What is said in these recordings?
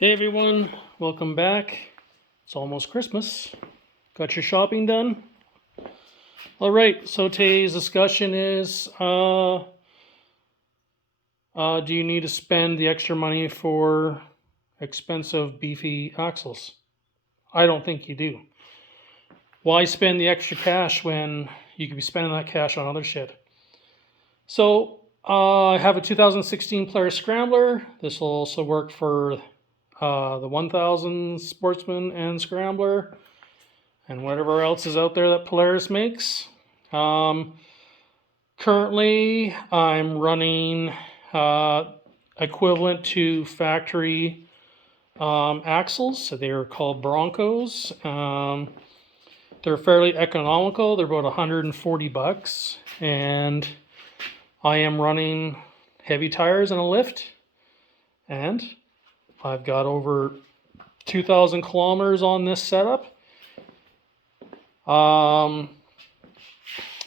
Hey everyone, welcome back. It's almost Christmas. Got your shopping done? Alright, so today's discussion is do you need to spend the extra money for expensive beefy axles? I don't think you do. Why spend the extra cash when you could be spending that cash on other shit? So I have a 2016 Polaris scrambler. This will also work for the 1000 Sportsman and Scrambler and whatever else is out there that Polaris makes. Currently, I'm running equivalent to factory axles. So they are called Broncos. They're fairly economical. They're about $140, and I am running heavy tires and a lift, and I've got over 2,000 kilometers on this setup. And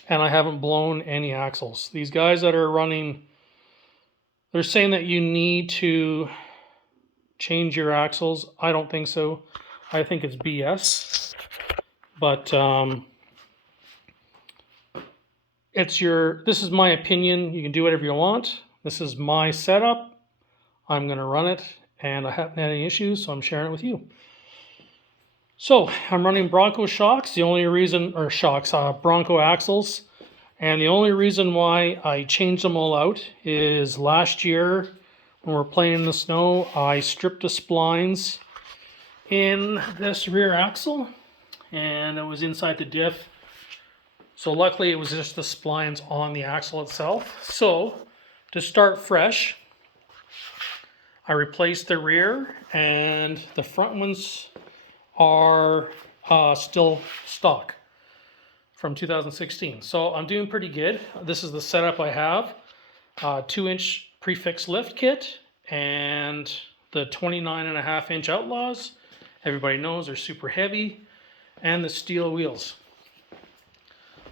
I haven't blown any axles. These guys that are running, they're saying that you need to change your axles. I don't think so. I think it's BS. But this is my opinion. You can do whatever you want. This is my setup. I'm going to run it. And I haven't had any issues, so I'm sharing it with you. So I'm running Bronco shocks. The only reason, or shocks, Bronco axles. And the only reason why I changed them all out is last year when we were playing in the snow, I stripped the splines in this rear axle, and it was inside the diff. So luckily it was just the splines on the axle itself. So to start fresh, I replaced the rear, and the front ones are still stock from 2016. So I'm doing pretty good. This is the setup I have. 2-inch prefix lift kit and the 29.5-inch Outlaws. Everybody knows they're super heavy, and the steel wheels.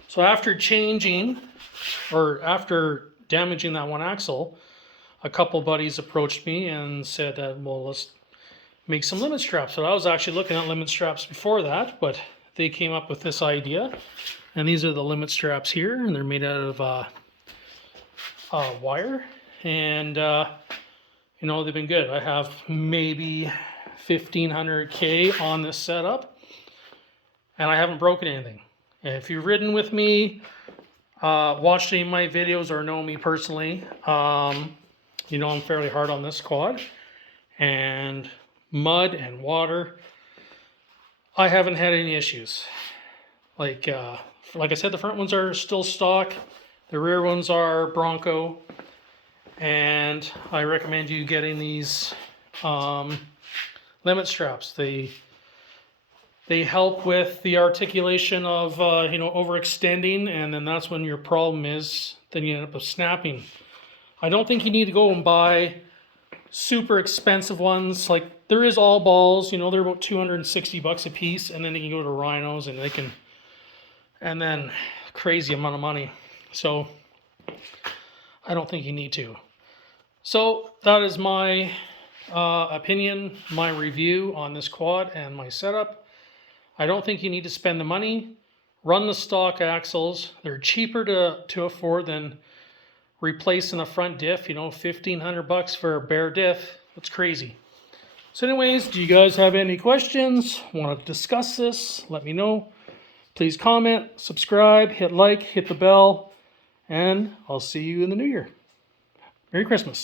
So after damaging that one axle, a couple buddies approached me and said that, well, let's make some limit straps. So I was actually looking at limit straps before that, but they came up with this idea. And these are the limit straps here, and they're made out of wire. And, they've been good. I have maybe 1,500 K on this setup, and I haven't broken anything. And if you've ridden with me, watched any of my videos, or know me personally, I'm fairly hard on this quad, and mud and water, I haven't had any issues. Like I said, the front ones are still stock, the rear ones are Bronco, and I recommend you getting these limit straps. They help with the articulation of overextending, and then that's when your problem is, then you end up with snapping. I don't think you need to go and buy super expensive ones. Like, there is all balls, they're about $260 a piece, and then you can go to Rhinos and and then crazy amount of money. So I don't think you need to. So that is my opinion, my review on this quad and my setup. I don't think you need to spend the money. Run the stock axles. They're cheaper to afford than replacing the front diff. $1,500 for a bare diff. That's crazy. So anyways, do you guys have any questions? Want to discuss this? Let me know. Please comment, subscribe, hit like, hit the bell, and I'll see you in the new year. Merry Christmas.